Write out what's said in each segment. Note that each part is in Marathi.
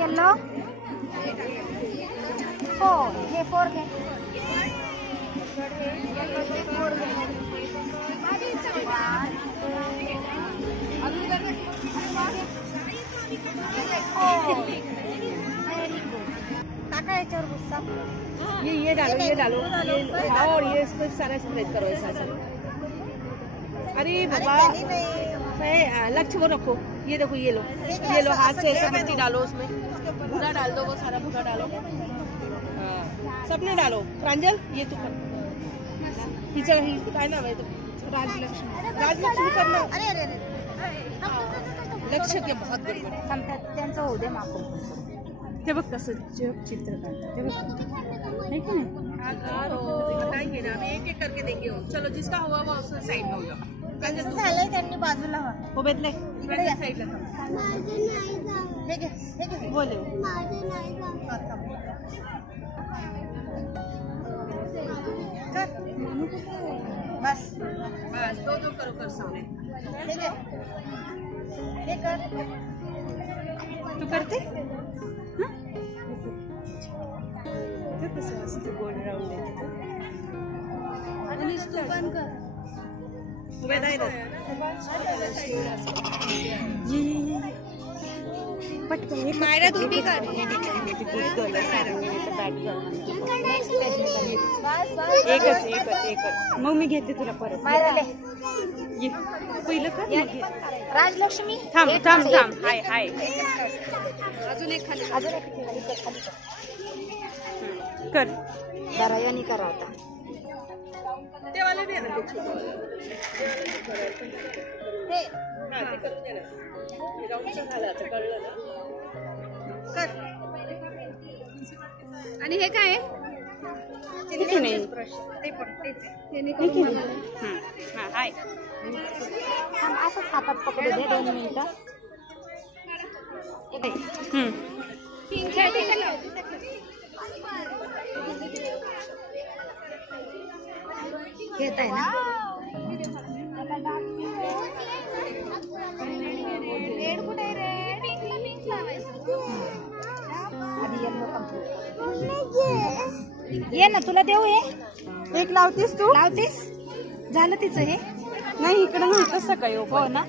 येलो 4 हे 4 घे ये डालो और ये इसको सारा स्प्रेड करो ऐसा। अरे बाबा लक्ष्य वो रखो, ये देखो ये लो हाथ से ऐसे मिट्टी डालो उसमें, भूरा डाल दो, वो सारा भूरा डालो। सबने डालो। प्रांजल ये तू कर, पीछे काय नाव आहे तो? राजलक्ष्मी करना। अरे लक्ष्य के बहुत त्यांचं होऊ दे मागून ते बघ कसं चित्र काढतात ते बघ, नाही की नाही? बताएंगे ना, हम एक एक करके देंगे। चलो जिसका हुआ वो उसने साइड में होगा। त्यांचं झालंय, त्यांनी बाजूला व्हा. हो बेतले इकडे साइडला बोले बस बस दो करो कर सामने। ठीक है हे कर तू करते ते कसं असतं गोल राऊंड आणि तू पण कर उभे नाही ना पटकन मायरा तू भी कर एकच मग मी घेते तुला परत मायरा ले ये पहिलं कर राजलक्ष्मी थांब हाय अजून एक खाली कर जरा यानी करा आता ते वाले दे ना ते करून दे ना राऊंडचं झालं आता कळलं ना कर आणि हे काय नाही ते पण तेच हाय असंच हातात पकडू दे 2 मिनिटं घेत आहे ना रेड कुठे आहे रे पिंक लावायचं आधी ये ना तुला देऊ हे एक लावतीस तू लावतीस झालं तिचं हे नाही इकडे नव्हतं सकाळी हो ना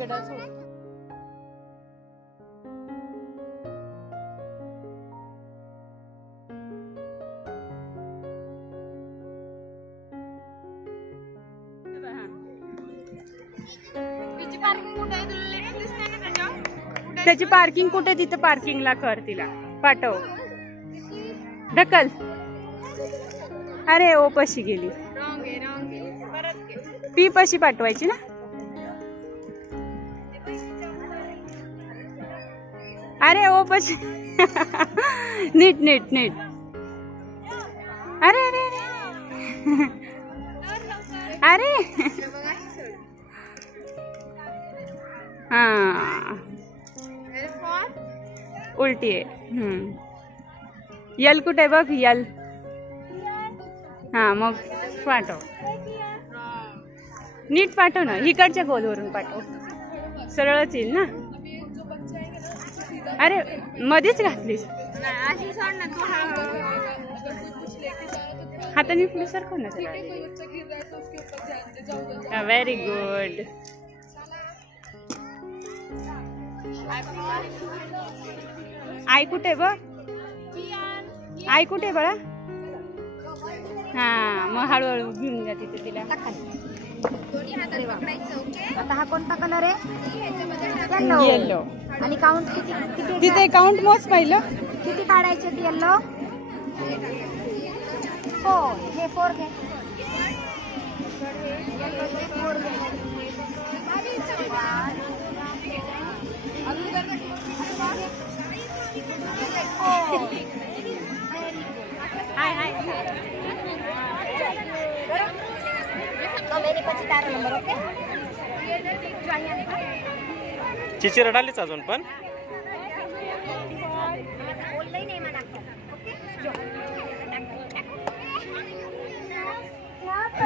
त्याची पार्किंग कुठे तिथे पार्किंगला कर तिला पाठव ढकल अरे ओ पशी गेली पी पशी पाठवायची ना अरे ओ पशी नीट अरे अरे हाँ उलटी आहे यल कुठे बघ यल हा मग पाठव नीट पाठव ना इकडच्या गोलवरून पाठव सरळच येईल ना अरे मध्येच घातलीस हाताने पुढे सरकव ना व्हेरी गुड आई कुठे बघ आई कुठे बाळा हा मग हळूहळू घेऊन जा तिथे तिला आता हा कोणता कलर आहे येलो आणि काउंट किती तिथे काउंट मोज पाहिलं किती काढायचे येलो 4 हे 4 घे हाय चिची रडालीच अजून पण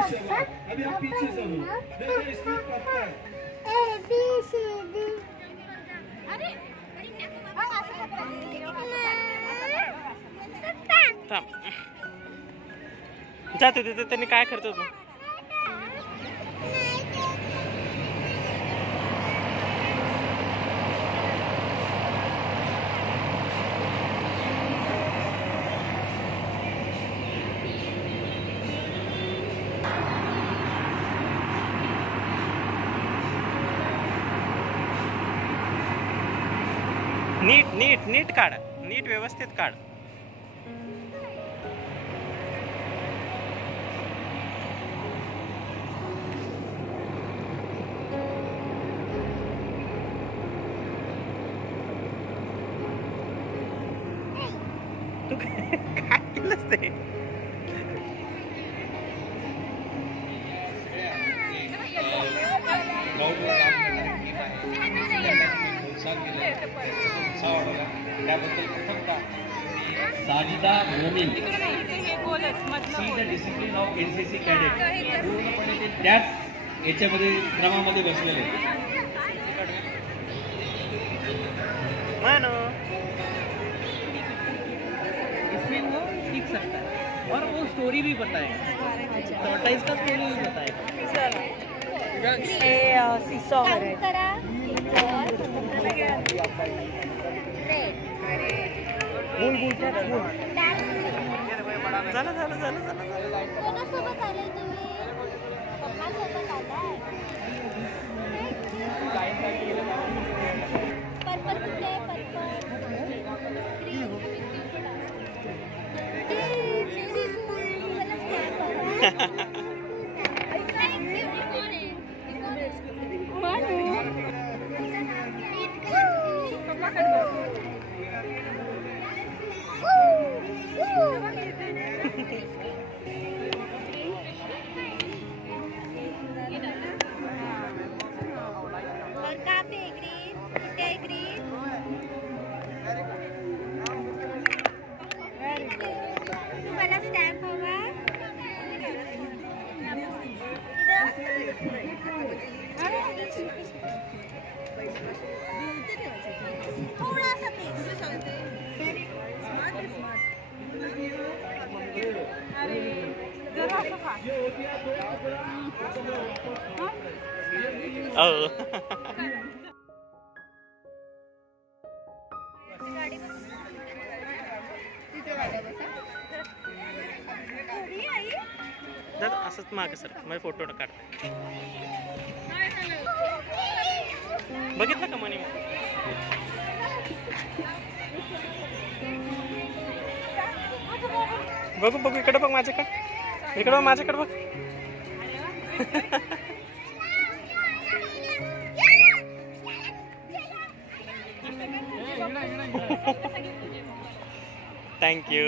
अभी आप पीछे से हो, देखो स्पीड करता है। A B C D. थांब. जातो तिथे त्यांनी काय करतो तू? नीट नीट नीट काढ, नीट व्यवस्थित काढ. तू काय केलंस ते? Sajida Momin see the discipline of NCC cadet पूर्णपणे ते त्याच याच्यामध्ये क्रमामध्ये बसलेले इसमें वो सीख सकता है और वो स्टोरी भी पता है, टॉर्टोइज का स्टोरी भी पता है. सीसॉ झालं झालं झालं झालं. कोणासोबत आले तुम्ही? पप्पासोबत आलाय? पर्पल कुठे आहे? तुम्हाला स्टॅम्प हवा? थोडासा दादा असंच माग सर, माझे फोटो काढते. बघितलं का मनी? बघू बघू इकडे बघ माझ्याकडे, इकडे बघ माझ्याकडे बघ. थँक्यू.